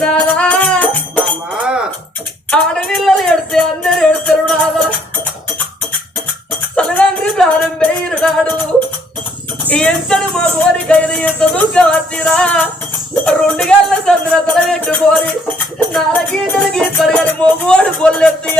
మామా. ఆడపిల్లలు ఎడితే అందరు ఎడతారు నాదా తల్లిదండ్రి ప్రాణం పెయ్యరు నాడు ఎంతడు మా కోరికైన ఎంత దుఃఖం వచ్చిరా రెండు గల్ల సంద్ర తల పెట్టుకొని నాలుగీతలు గీతలు కానీ మోగోడు పొల్లెత్తి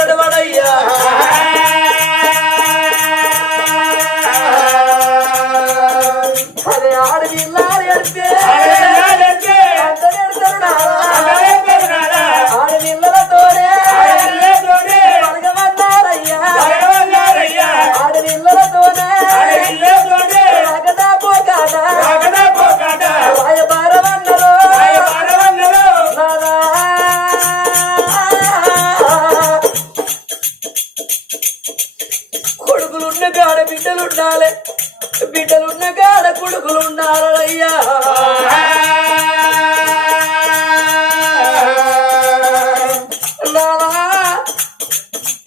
కాడ బిడ్డలు ఉండాలి బిడ్డలున్న కాడ కొడుకులు ఉండాలయ్యా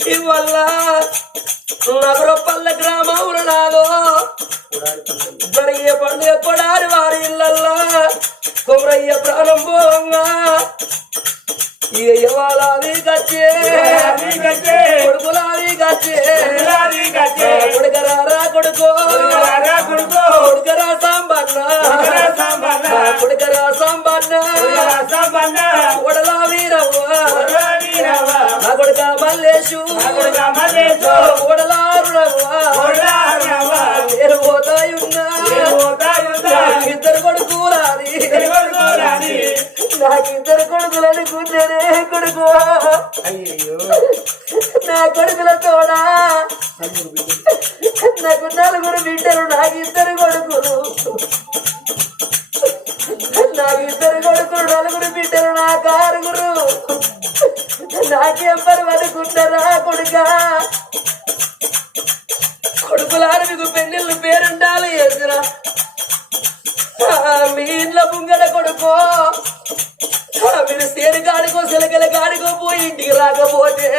ఇవల్ల నగరపల్లె గ్రామంలో నాదో. జరిగే పండుగ కొడారి వారి ఇళ్ళల్లో. కొమరయ్య ప్రాణం పోంగా ఇక ఇవాళది కచ్చే కొడుకులాది కచ్చే కొడుకరారా కొడుకో కొడుకరా సాంబన్న. కొడుకరా సాంబన్న. కొడలా వీరవ్వ. నా కొడుక మల్లేషు కొడలారుడవ్వ నేను అనుకున్నానే కొడుకు. నా కొడుకుల తోడా. నాకు నలుగురు బిడ్డలు నాకిద్దరు కొడుకులు. నాకిద్దరు కొడుకులు నలుగురు బిడ్డలు నా కారుగురు నాకెవ్వరు అనుకుంటారా కొడుక? కొడుకులారు మీకు పెళ్ళిళ్ళు పేరుండాలి ఎదురా మీ ఇంట్లో ముంగడ కొడుకో. మీరు సేను గాడికో సిలకల గాడికో పోయి ఇంటికి రాకపోతే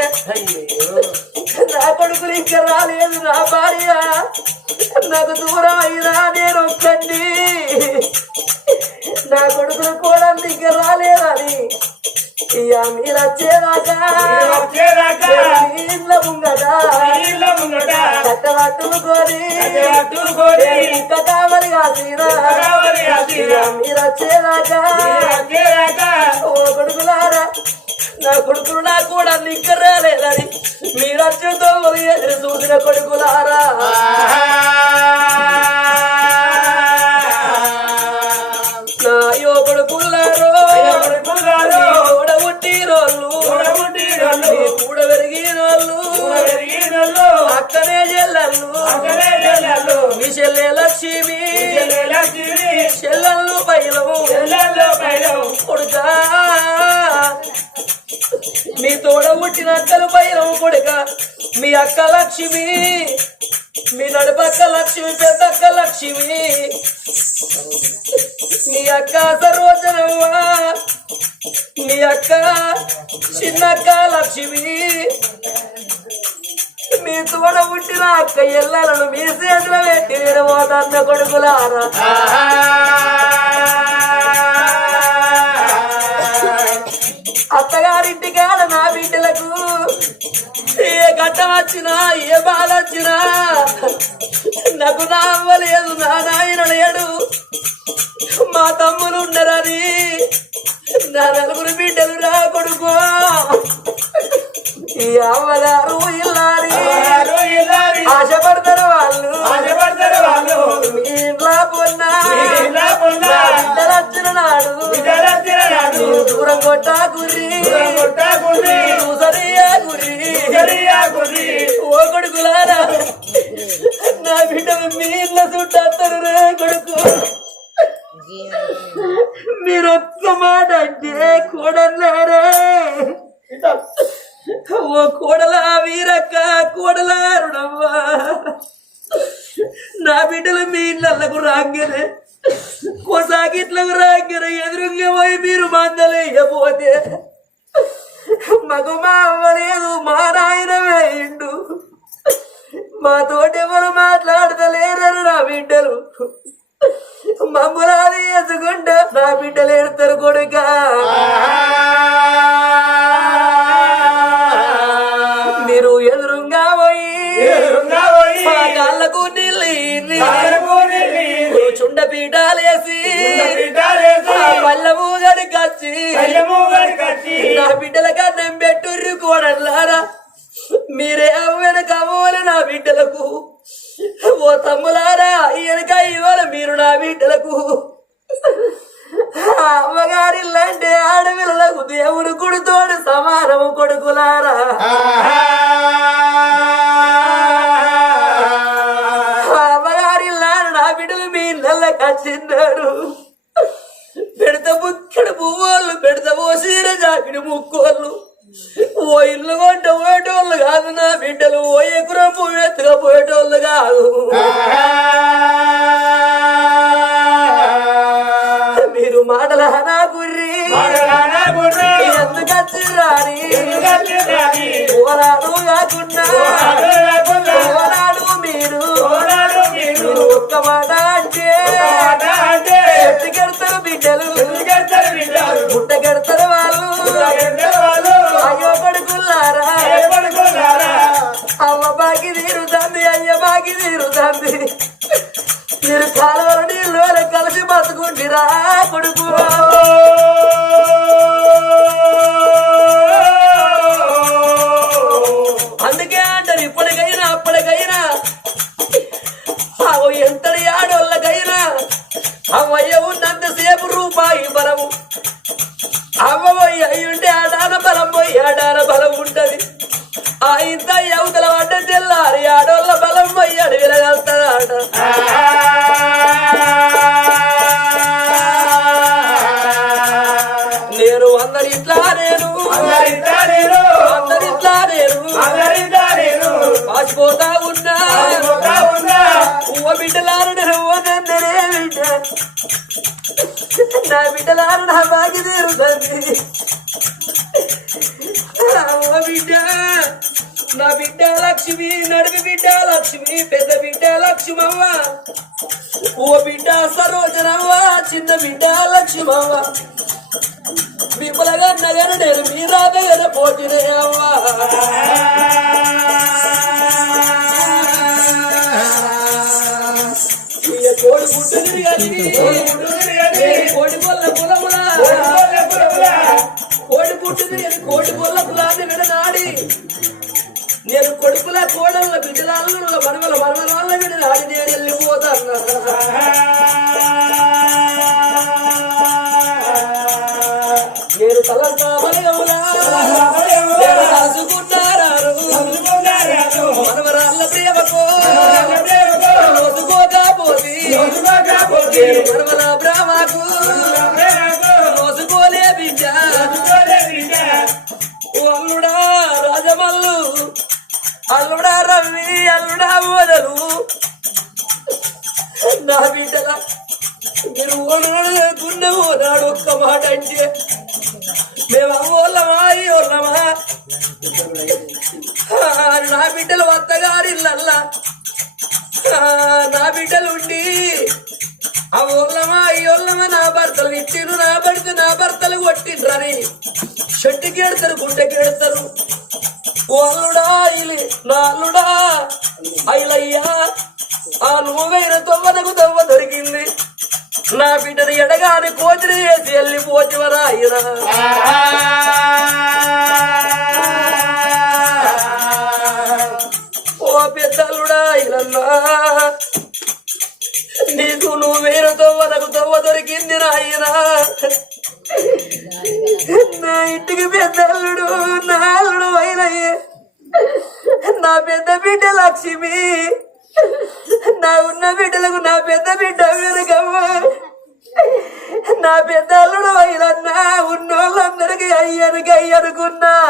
నా కొడుకులు ఇంకా రాలేదు నా భార్య. నాకు దూరం అయినా నేను ఒక్కడిని. నా కొడుకులు కూడా ఇంకా రాలేదని ఇక మీరు వచ్చేదాకా ఇంట్లో ముంగట కట్టబట్టుకొని ఇంకా కావాలి ఇక మీరు వచ్చేదాకా ఓ కొడుకులారా నా కొడుకులు నా కూడా నిక్కరాలేదని మీరు వచ్చేతో ఎదురు చూసిన కొడుకులారా. చెల్లెళ్ళు పైలము మీ తోడ పుట్టిన అక్కలు బయలం కొడుక మీ అక్క లక్ష్మి మీ నడుపక్క లక్ష్మి పెద్దక్క లక్ష్మి. మీ అక్క సరోజనవ్వ మీ అక్క చిన్నక్క లక్ష్మి. మీ తోడ పుట్టిన అక్క ఎల్లలను మీ చేతిలో పెట్టి పోతన్న కొడుకులారా. వచ్చినా ఏ బాధ వచ్చినా నాకు నా అవ్వలేదు నా నాయన లేడు. మా తమ్ములు ఉండరని నా నలుగురు బిడ్డలు రా కొడుకో. అవ్వగారు ఇల్లారి ఆశపడతారు వాళ్ళు. మీ ఇంట్లో పొన్నా బిడ్డలు వచ్చిన నాడు మీరు దూరం కొట్టా గురి సరియా గురి ఓ కొడుకులారా నా బిడ్డ మీ ఇళ్ళ చుట్టారు రే కొడుకు. మీరు ఒక్క మాట అంటే కూడలేరే ఓ కోడల వీరక్క కోడల రుణవ్వా. నా బిడ్డలు మీ ఇళ్ళకు రాగానే. కొసాగిట్లకు రాగానే ఎదురుగా పోయి మీరు మందలేయపోతే మగ మా అవ్వలేదు మా నాయన వేయిండు. మా తోటి ఎవరు మాట్లాడతలేరని నా బిడ్డలు. మమ్మల్ని ఎదుగుంటా నా బిడ్డలు ఎడతారు కొడుక. వచ్చి నా బిడ్డల కన్నం పెట్టుర్రు కోడల్లారా. మీరే వెనక అవ్వాలి నా బిడ్డలకు. ఓ తమ్ములారా వెనక ఇవ్వాల మీరు నా బిడ్డలకు. అమ్మగారిల్లంటే ఆడపిల్లలకు దేవుడు కొడుతోడు సమానము కొడుకులారా. అమ్మగారిల్లారు నా బిడ్డలు మీ ఇళ్ళ కచ్చిన్నారు పెడత బుక్కడ పువ్వులు పెడత ఓ సీర జాకిడి ముక్కోళ్ళు ఓ ఇల్లు కొంట పోయేటోళ్ళు కాదు నా బిడ్డలు ఓ ఎకురం పువ్వు ఎత్తుగా పోయేటోళ్ళు కాదు. మీరు మాటల నా గుర్రి ఎందుకు వచ్చిరాని ఓరాడు కాకుండా. ఓరాడు మీరు. మీరు. ఒక్క మాట అంటే. అయ్యో కొడుకుల్లారా అవ్వ బాకి తీరుతుంది అయ్య బాకి తీరుతుంది. మీరు కాలువల నీళ్ళు కలిసి బతుకుంటిరా కొడుకు. బిడ్డ నా బిడ్డ లక్ష్మి నడిపి బిడ్డ లక్ష్మి పెద్ద బిడ్డ లక్ష్మవ్వ. ఓ బిడ్డ సరోజనవ్వ చిన్న బిడ్డ లక్ష్మవ్వ. విపులగా నగరు నేను మీ రాదగర పోటీనే అవ్వా. కోడి కానీ కోడి పొల్ల పొలములా. కోడి పుట్టింది నేను కోడి పొల్ల పులాది విడనాడి నేను కొడుకుల కోడళ్ళ బిడ్డలాళ్ళ మనవల మనవరాళ్ళ విడనాడి నేను వెళ్ళిపోతాను. నేను తలంతా మనవరాళ్ళ ప్రియమకో మోసుకోకపోతే మనవల బ్రామాకు అల్లుడా రవి అల్లుడా వదలు. నా బిడ్డల మీరు ఓనాడు లేకుండా ఓనాడు ఒక్క మాట అంటే మేము అమ్మోళ్ళమా ఈ వాళ్ళమా ఆ, నా బిడ్డలు వత్తగారిల్లల్లా ఆ, నా బిడ్డలు ఉండి ఆ ఊళ్ళమా ఈ నా భర్తలు ఇచ్చిరు నా భర్త నా భర్తలు కొట్టిండ్రని. చెట్టుకి ఎడతారు గుండెకి ఎడతారు ఓ ఇలి నాలుడా అల్లుడా అయిలయ్యా ఆ నువ్వైన తొవ్వనకు తొవ్వ దొరికింది. నా బిడ్డను ఎడగాని కోతిని వేసి వెళ్ళిపోతివరా ఆయన ఓ పెద్దలుడా ఇలన్నా నీకు నువ్వు వేరు తొవ్వనకు తొవ్వ దొరికింది నాయనా ఇంటికి పెద్దల్లుడు నాలుడు అల్లుడు నా పెద్ద బిడ్డ లక్ష్మి. నా ఉన్న బిడ్డలకు నా పెద్ద బిడ్డ వెనుకమ్మ. నా పెద్ద అల్లుడు అయినన్నా ఉన్నోళ్ళందరికీ అయ్యనుక అయ్యనుకున్నా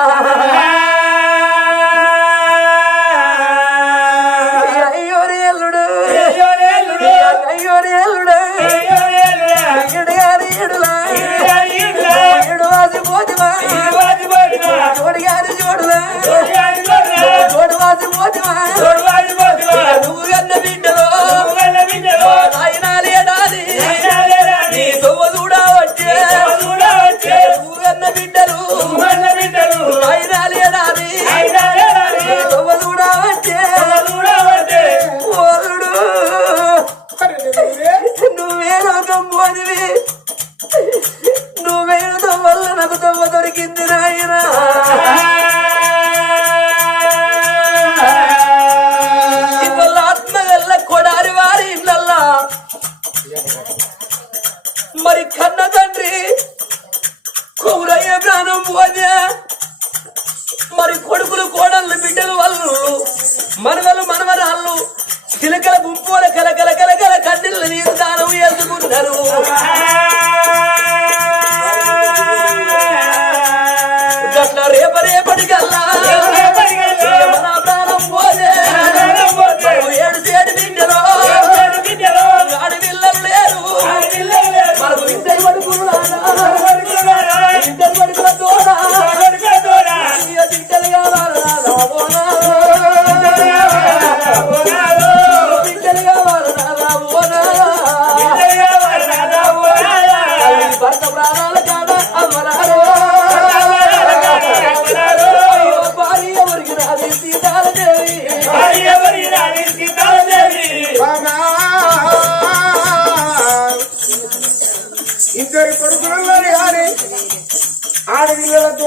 మనవలు మనవరాళ్ళు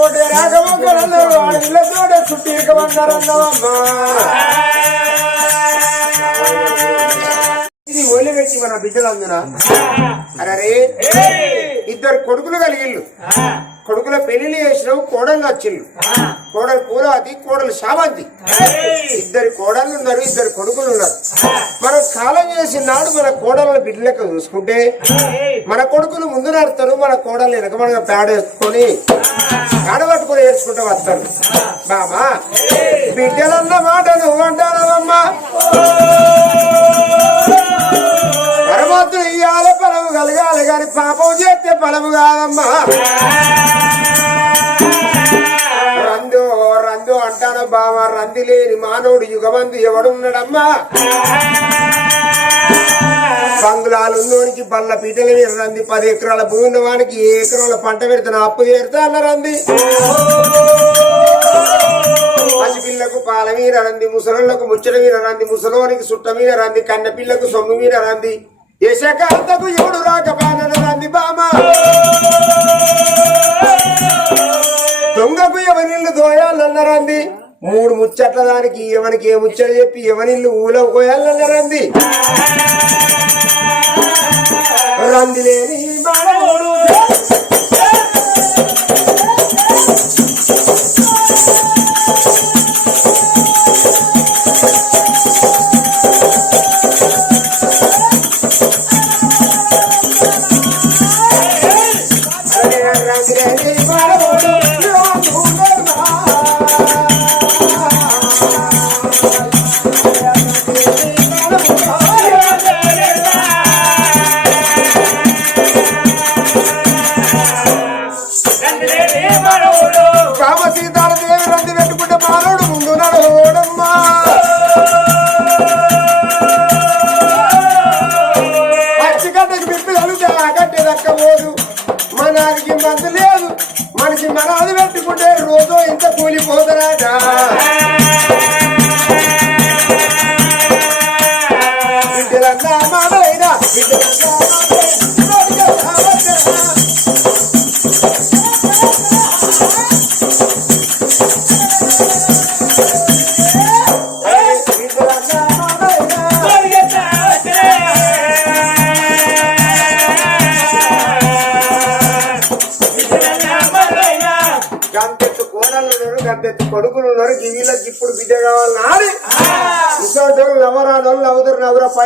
ఆడపిల్లల తోటే రాకమన్నారు ఆడపిల్ల తోటే ఇది ఒలి పెట్టి మన బిడ్డలందున అరే ఇద్దరు కొడుకులు కలిగిళ్ళు. కొడుకుల పెళ్ళి చేసినావు కోడలు వచ్చిళ్ళు కోడలు పూలవతి కోడలు శామంతి ఇద్దరు కోడళ్ళు ఉన్నారు ఇద్దరు కొడుకులు ఉన్నారు. మనం కాలం చేసిన నాడు మన కోడళ్ళ బిడ్డలకు చూసుకుంటే మన కొడుకులు ముందు నడతారు మన కోడలు వెనకమనగా పేడేసుకొని పేడ పట్టుకొని వేసుకుంటూ వస్తారు. బాబా బిడ్డలన్న మాట నువ్వు అంటానమ్మా పరమాత్ముడు ఇయ్యాలి పలము కలగాలి కానీ పాపం చేస్తే ఫలము కాదమ్మా. రందు రందు అంటాను బావ రంది లేని మానవుడు యుగమందు ఎవడున్నాడమ్మా? బంగుళాలు బల్ల పీటల మీద రంది పది ఎకరాల భూమి ఉన్నవానికి ఏ ఎకరాల పంట పెడతాను అప్పు చేరుతా అన్న రంది పసిపిల్లకు పాల మీద రంది ముసలులకు ముచ్చట మీద రంది ముసలోనికి సుట్ట మీద రంది కన్న పిల్లకు సొమ్ము మీద రంది యశకాంతకు ఎవడు రాక బానన రంది బామ. దొంగకు ఎవరిల్లు దోయాలన్నరంది. మూడు ముచ్చట్ల దానికి ఎవరికి ఏ ముచ్చట చెప్పి ఎవరిల్లు ఊలో కోయాలన్నరంది రంది. లేని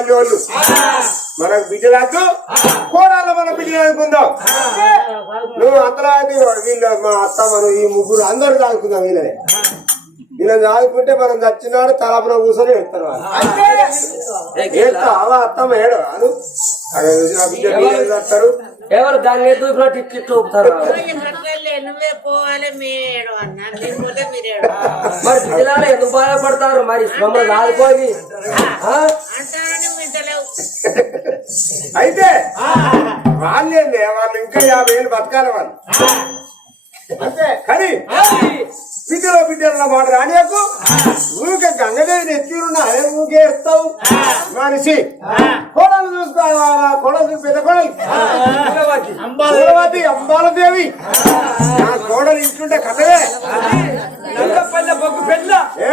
వాళ్ళు మనకు బిడ్డలకు కోడళ్ళు మన బిడ్డలు అనుకుందాం నువ్వు అయితే వీళ్ళు మా అత్త మనం ఈ ముగ్గురు అందరూ తాగుకుందాం వీళ్ళనే. వీళ్ళని తాగుకుంటే మనం చచ్చినాడు తలపున కూర్చొని వాళ్ళు. అత్తమ్మ ఏడు అను వీళ్ళు చేస్తారు ఎవరు? దాన్ని ఎదురు ఇట్లు నువ్వే పోవాలి మీరేడు? మరి పిల్లలు ఎందుకు బాధపడతారు? మరి శ్రమలు రాలిపోయి ఆ? అంటారని వింటలేవు. అయితే వాళ్ళేందే? వాళ్ళు ఇంకా యాభై ఏళ్ళు బతకాలి వాళ్ళు. కానీ బిడ్డలో బిడ్డల మాట రానియకు. ఊరికే గంగదేవి నెత్తిరున్న అదే ఊకే ఇస్తావు మనిషి. కోడలు చూసుకో ఆ కోడలు పెద్ద కోడలు. అంబాలదేవి. నా కోడలు ఇంటుంటే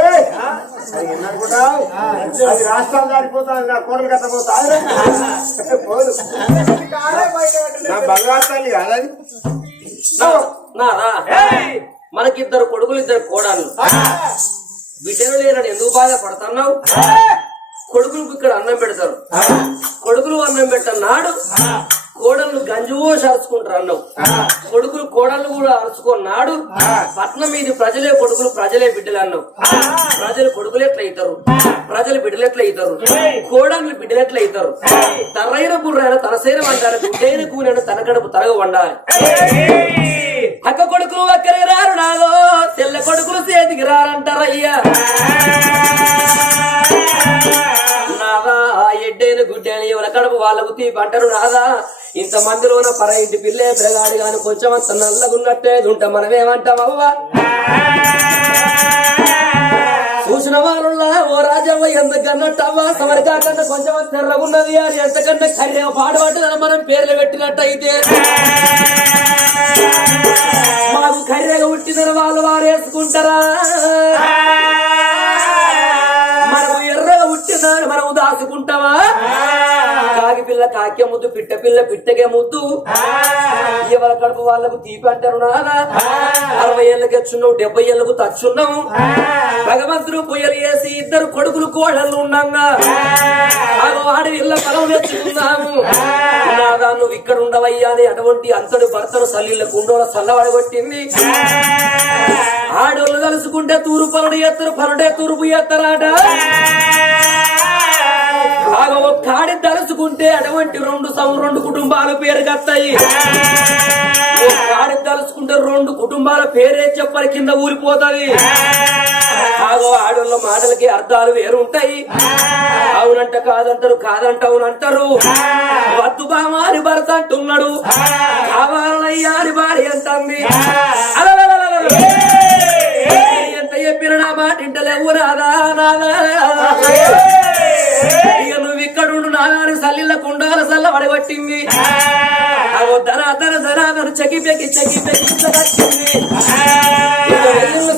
అది? అది రాష్ట్రాలు దాటిపోతాది నా కోడలు పోదు. నా బంగారు తల్లి కాదది నారా మనకిద్దరు కొడుకులు ఇద్దరు కోడళ్ళు బిడ్డలు లేరని ఎందుకు బాధపడుతున్నావు? కొడుకులకు ఇక్కడ అన్నం పెడతారు. కొడుకులు అన్నం పెట్టన్నాడు. కోడళ్ళు గంజువో అరుచుకుంటారు అన్నం కొడుకులు కోడళ్ళు కూడా అరుచుకున్నాడు. పట్నం మీది ప్రజలే కొడుకులు ప్రజలే బిడ్డలు అన్నావు. ప్రజలు కొడుకులు ఎట్లా అవుతారు? ప్రజలు బిడ్డలు ఎట్లా అవుతారు? కోడళ్ళు బిడ్డలు ఎట్లా అవుతారు? తరైన బుర్రైన తనసైన వండాలి గుడ్డైన కూనైన తన గడుపు తరగ వండాలి. అక్క కొడుకులు అక్కడికి రారు నాలో తెల్ల కొడుకులు చేతికి రారంటారయ్యా నాదా ఎడ్డైన గుడ్డైన ఎవరి కడుపు వాళ్ళకు తీపి అంటారు నాదా ఇంత మందిలోన పర ఇంటి పిల్లే పిల్లగాడి గాని కొంచెం అంత నల్లగున్నట్టే ఉంటాం మనమేమంటాం అవ్వా? చూసిన ఓ రాజవ్వ ఎంతకన్నట్టవ్వా సమరికా కన్నా కొంచెం తెర్రగున్నది అని ఎంతకన్నా కర్రీ పాడబడ్డదని మనం పేర్లు పెట్టినట్టయితే? మాకు కర్రెగ పుట్టిన వాళ్ళు వారు వేసుకుంటారా? మనకు ఎర్రగా పుట్టిందని మనము దాచుకుంటావా కాకి పిల్ల కాకే ముద్దు పిట్ట పిల్ల పిట్టకే ముద్దు. ఎవరి కడుపు వాళ్ళకు తీపి అంటారు నాదా అరవై ఏళ్ళకి వచ్చున్నావు డెబ్బై ఏళ్ళకు తచ్చున్నావు. భగవంతుడు పొయ్యలు వేసి ఇద్దరు కొడుకులు కోడళ్ళు ఆగో వాడి ఇళ్ళ పొలం తెచ్చుకుందాము నాదా నువ్వు ఇక్కడ ఉండవయ్యా అని అటువంటి అంతడు భర్తను సల్లిళ్ళ కుండోల చల్లబడగొట్టింది. ఆడోళ్ళు కలుసుకుంటే తూరు పనుడు ఎత్తరు పనుడే తూర్పు ఎత్తరాట. ఆగో ఒక్క ఆడి తలుచుకుంటే అటువంటి రెండు సం రెండు కుటుంబాలు పేరు కత్తాయి. ఒక్క ఆడి తలుచుకుంటే రెండు కుటుంబాల పేరే చెప్పని కింద ఊరిపోతది ఆగో ఆడోళ్ళ మాటలకి అర్థాలు వేరుంటాయి. అవునంట కాదంటారు కాదంట అవునంటారు వద్దు బామారి భర్త అంటున్నాడు. కావాలయ్యా అని భార్య అంటుంది. అలలలలలల. ఎంత చెప్పిన నా మాట ఇంటలేవు రాదా నాదా. ఇక నువ్వు ఇక్కడ ఉండు నాదాని సల్లిళ్ళ కుండాల సల్ల పడగొట్టింది అగో ధర ధర ధర ధర చకి పెకి చకి పెకి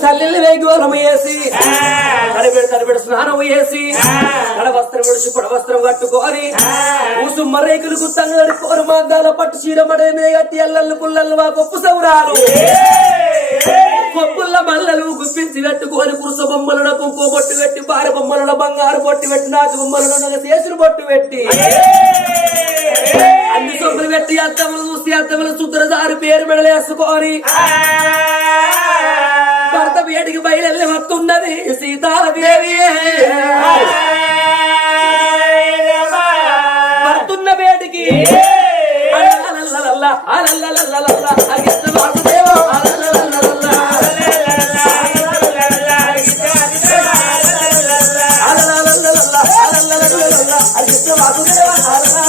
సల్లిళ్ళు వేగి వేసి తడిపెడి తడిపెడి స్నానం వేసి కడ వస్త్రం విడిచి పొడ వస్త్రం కట్టుకొని ఊసు మరేకులు గుత్తంగా కడుక్కోరు మాందాల పట్టు చీర మడే గట్టి అల్లల్లు పుల్లల్లు మా పప్పు సౌరాలు. కొప్పుల్ల మల్లలు గుప్పించి పెట్టుకొని కురుస బొమ్మలను కుంకో బొట్టు పెట్టి పార బొమ్మలను బంగారు బొట్టు పెట్టి నాటు బొమ్మలను చేసిన బొట్టు పెట్టి. అన్ని సొమ్ములు పెట్టి అత్తములు చూసి అత్తములు సుద్రదారి పేరు మెడలేసుకొని భర్త వేడికి బయలు వస్తున్నది సీతాదేవి. భర్తున్న వేడికి అలలలలల, అలలలలల, হারা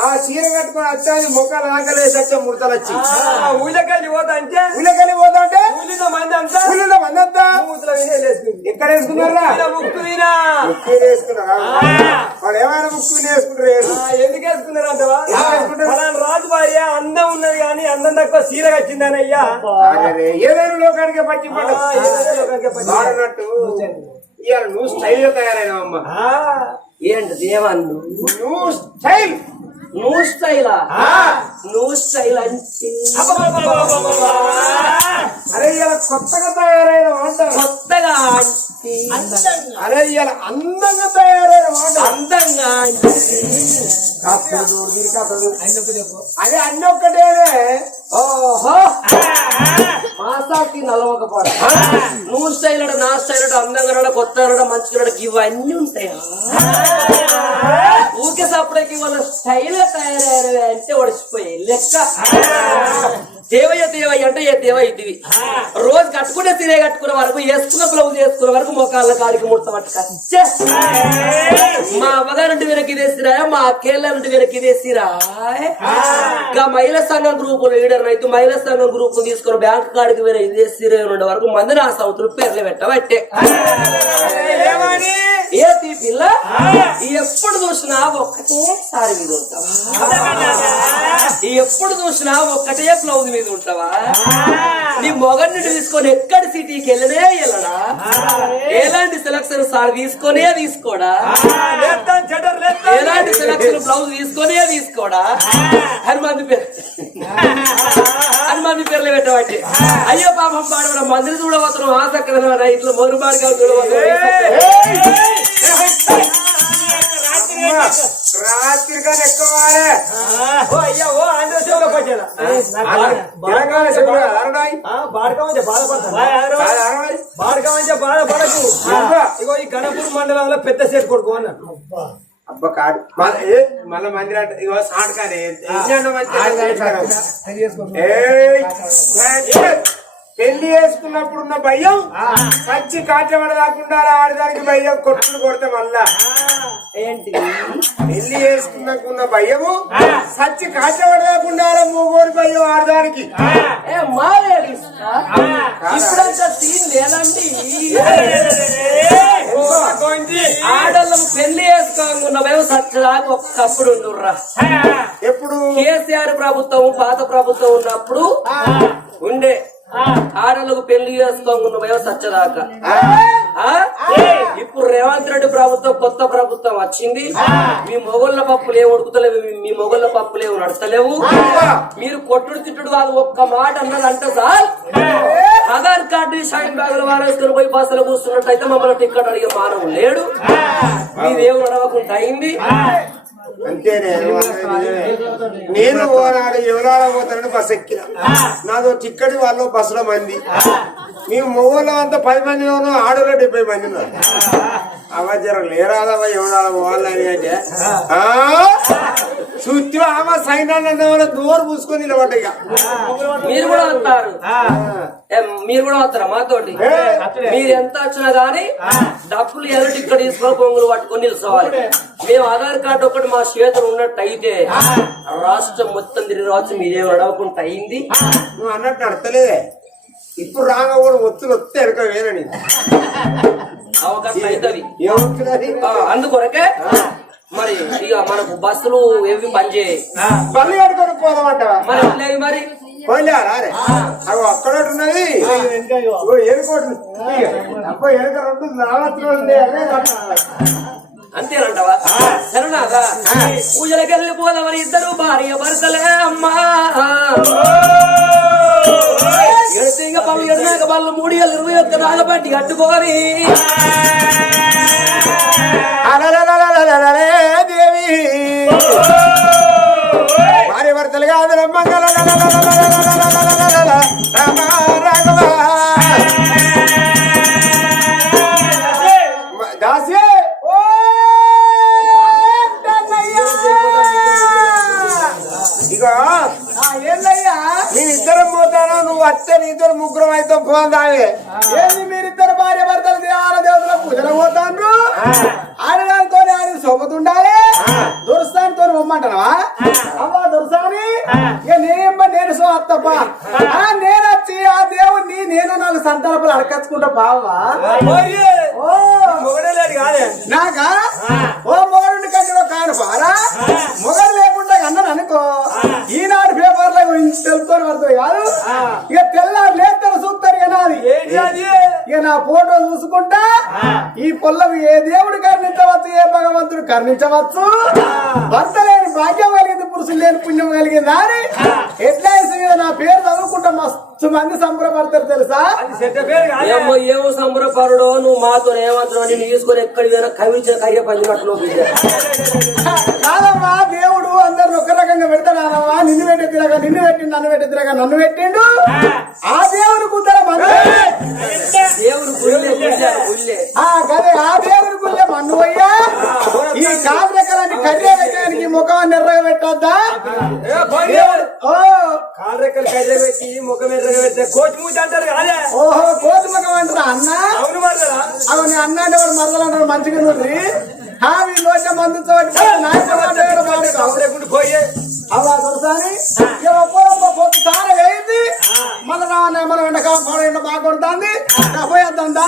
ఆ చీర కట్టుకుని వచ్చాది ముఖాలు ఆకలేసి వచ్చే ముడతలు వచ్చి. ఊళ్ళకెళ్ళి పోతా అంటే ఊళ్ళకెళ్ళి పోతా అంటే ఊళ్ళో మంది అంతా? ఊళ్ళో మందంతా మూతుల వినేలేసుకుంది ఎక్కడ వేసుకున్నారా ముక్కు వినా ముక్కు వేసుకున్నారా? వాడు ఏమైనా ముక్కు వేసుకుంటారు. ఎందుకు వేసుకుంటారు? ఫలానా రాజు భార్య అందం ఉన్నది కానీ అందం తక్కువ సీర కచ్చిందని అయ్యా ఏదైనా లోకానికి పచ్చి పడ్డ వాడనట్టు ఇవాళ నువ్వు స్టైల్గా తయారైన అమ్మ ఏంటి దేవాన్ని నువ్వు? స్టైల్. నువ్వు స్టైలా? నువ్వు స్టైల్ అంటే? అరే ఇవాళ కొత్తగా తయారైన కొత్తగా. అంటే అరే అందంగా తయారైన అందంగా. అదే అన్ని ఒక్కటేనే ఓహో. మాసాకి నలవకపోడ నువ్వు స్టైల్ అడ నా స్టైల్ అడ అందంగా అడ కొత్త అడ మంచిగా అడ ఇవన్నీ ఉంటాయి? ఊకే సపరేకి వాళ్ళ స్టైల్ తయారయ్యారు అంటే ఒడిచిపోయి లెక్క? దేవయ్య దేవయ్య అంటే ఏ దేవ ఇది? రోజు కట్టుకునే తినే కట్టుకునే వరకు వేసుకున్న బ్లౌజ్ వేసుకునే వరకు మొకాళ్ళ కాడికి ముడత పట్టుకొచ్చే మా అమ్మగారంటి వెనక్కి తీసిరా మా అక్కేళ్ళంటి వెనక్కి తీసిరా? ఇంకా మహిళా సంఘం గ్రూప్ లీడర్ అయితే మహిళా సంఘం గ్రూప్ తీసుకుని బ్యాంక్ కాడికి వేరే ఇది ఉండే వరకు మంది నా సౌతులు పేర్లు పెట్టబట్టే ఏ తీ పిల్ల? ఎప్పుడు చూసినా ఒక్కటేసారి మీద ఉంటావా? ఎప్పుడు చూసినా ఒక్కటే బ్లౌజ్ మీద ఉంటావా? నీ మొగన్ని తీసుకొని ఎక్కడ సిటీకి వెళ్ళనే వెళ్ళడా ఎలాంటి సెలక్షన్ సార్ తీసుకొనే తీసుకోడా? ఎలాంటి సెలక్షన్ బ్లౌజ్ తీసుకొనే తీసుకోడా? హనుమాన్ పేరు. హనుమాన్ పేర్లు పెట్టబట్టి అయ్యో పాపం పాడవడం మందిని చూడవచ్చు ఆసక్తి ఇట్లా మొదలు చూడవచ్చు రాత్రిగా ఎక్కువాలి తెలంగాణ బాధపడతాను. బాధపడకు. ఇగో ఈ గణపూర్ మండలంలో పెద్ద సేట్ కొడుకు అన్నాను అబ్బా. కాడు. మళ్ళీ మందిర ఇగో సాడు కానీ పెళ్ళి చేసుకున్నప్పుడు ఉన్న భయం పచ్చి కాటమడ కాకుండా ఆడదానికి భయం కొట్టుడు కొడితే మళ్ళా. ఏంటి? పెళ్ళి చేసుకున్నకున్న భయము? సచ్చి కాటమడ కాకుండా మూగోడి భయం ఆడదానికి? ఇప్పుడంతా సీన్ లేదండి. ఆడళ్ళం పెళ్ళి చేసుకోకుండా మేము సచ్చదాకా ఒక్కప్పుడు ఉండుర్రా. ఎప్పుడు? కేసీఆర్ ప్రభుత్వం పాత ప్రభుత్వం ఉన్నప్పుడు ఉండే. ఆడలకు పెళ్ళి చేసుకోకుండా సచ్చదాకా? ఇప్పుడు రేవంత్ రెడ్డి ప్రభుత్వం కొత్త ప్రభుత్వం వచ్చింది. మీ మొగళ్ళ పప్పులు ఏమి ఉడుకుతలేవు మీ- మొగళ్ళ పప్పులు ఏమి నడతలేవు మీరు కొట్టుడు తిట్టుడు కాదు ఒక్క మాట అన్నదంటే సార్ ఆధార్ కార్డు షైన్ బ్యాగులు వారేసుకొని పోయి బస్సులో కూర్చున్నట్టయితే మమ్మల్ని టిక్కెట్ అడిగే మానవు లేడు. మీ దేవుడు నడవకుండా అయింది. అంతేనే నేను ఓనాడు ఎవరాడ పోతానని బస్ ఎక్కిన. నాదో టిక్కటి వాళ్ళు బస్సులో మంది. మేము మొగోళ్ళం అంతా పది మంది ఉన్నాం ఆడలో డెబ్బై మంది ఉన్నారు. అవసరం లేరాదవా ఎవరాడ పోవాలని అంటే. ఆ సుత్తి ఆమె సైన్యాన్ని నోరు పూసుకొని నిలబడ్డ మీరు కూడా వస్తారు. ఏ, మీరు కూడా వస్తారా మాతోటి? మీరు ఎంత వచ్చినా గానీ డబ్బులు ఎదురు టిక్కెట్ తీసుకొని పొంగులు పట్టుకొని నిలుచోవాలి మేము ఆధార్ కార్డు ఒకటి మా చేతులు ఉన్నట్టు అయితే రాష్ట్రం మొత్తం తిరిగి రావచ్చు మీరేం అడవకుండా అయింది. నువ్వు అన్నట్టు నడతలేదే ఇప్పుడు రాగా కూడా ఒత్తులు వస్తే వెనక వేరని అవకాశం అవుతుంది. అందుకొరకే మరి ఇక మనకు బస్సులు ఏవి పనిచేయి బల్లి కట్టుకొని పోదామంటావా మరి లేవి మరి? పోలేరా అవి అక్కడ ఒకటి ఉన్నది. ఓ ఎనుకోటి అబ్బా ఎనుక రెండు నావత్తులు ఉన్నాయి కట్టాలి. అంతేనంటావా? సరేనాదా పూజలకి వెళ్ళిపోదామని ఇద్దరు భార్య భర్తలే అమ్మా. ఎడతీగ పళ్ళు ఎడనాక పళ్ళు మూడు ఏళ్ళు ఇరవై ఒక్క నాగబట్టి కట్టుకొని ముగ్గురం అయితే పోదావే ఏంది మీరిద్దరు భార్య భర్తలు దేవాల దేవతల పూజలు పోతాండ్రు? ఆడదానితో ఆయన సొమ్ముతుండాలి దురస్థానితో పొమ్మంటావా అవ్వా దురసాని ఇక నేనేమ్మ నేను సో అత్తప్ప. ఆ, నేను వచ్చి ఆ దేవుణ్ణి నేను నాలుగు సంతానపులు అడకచ్చుకుంటా బావా. నాకా? ఓ మోడుని కంటే కాను పారా మొగలు లేకుండా కన్నాను అనుకో ఈనాడు పేపర్ల గురించి తెలుసుకొని పడుతుంది కాదు ఇక తెల్లారు లేస్తారు చూస్తారు ఇక నాది ఇక నా ఫోటో చూసుకుంటా? ఈ పొల్లవి ఏ దేవుడు కరుణించవచ్చు ఏ భగవంతుడు కరుణించవచ్చు? భర్త లేని భాగ్యం కలిగింది పురుషులు లేని పుణ్యం కలిగింది అని? ఎట్లా నా పేరు చదువుకుంటా మస్తు మంది సంబరపడతారు తెలుసా? ఏమో ఏమో సంబరపరుడో నువ్వు మాతో ఏమంటున్నావు నేను తీసుకొని ఎక్కడి పోయినా కవిచ కయ్య బిడ్డ. కాదమ్మా దేవుడు అందరిని ఒక రకంగా పెడతాడానమ్మా. నిన్ను పెట్టే తిరగ నిన్ను పెట్టిండు నన్ను పెట్టి తిరగ నన్ను పెట్టిండు. ఆ. దేవుని కుద్దర మన్ను దేవుడు ఆ దేవుని కుల్లే మన్ను అయ్యా ఈ కాదు రకాలని ముఖం నిర్రగ పెట్టొద్దా దేవుడు కాళ్ళరెక్కలు కర్ర పెట్టి ముఖం ఎర్రగా మూచి అంటారు కాదే? ఓహో కోతి ముఖం అంటారా అన్న? అవును మరదలా. అవును అన్న అంటే వాడు మరదలు అన్నాడు మంచిగా నుండి హావి లోచ మందు కాళ్ళరెక్కుంటూ పోయే. అలా దొరసాని సార వేయింది మన రావణ మన ఎండకా ఎండ బాగా కొడుతుంది. పోయేద్దా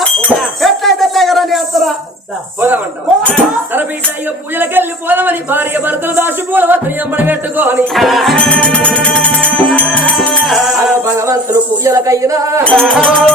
ఎట్లయితే ఎట్లా నీ అత్తరా? పోదామంటాం. తన బిడ్డ ఇక పూజలకు వెళ్ళి పోదామని భార్య భర్తలు దాచి పూల వద్దని ఎంబడి పెట్టుకోని Oh,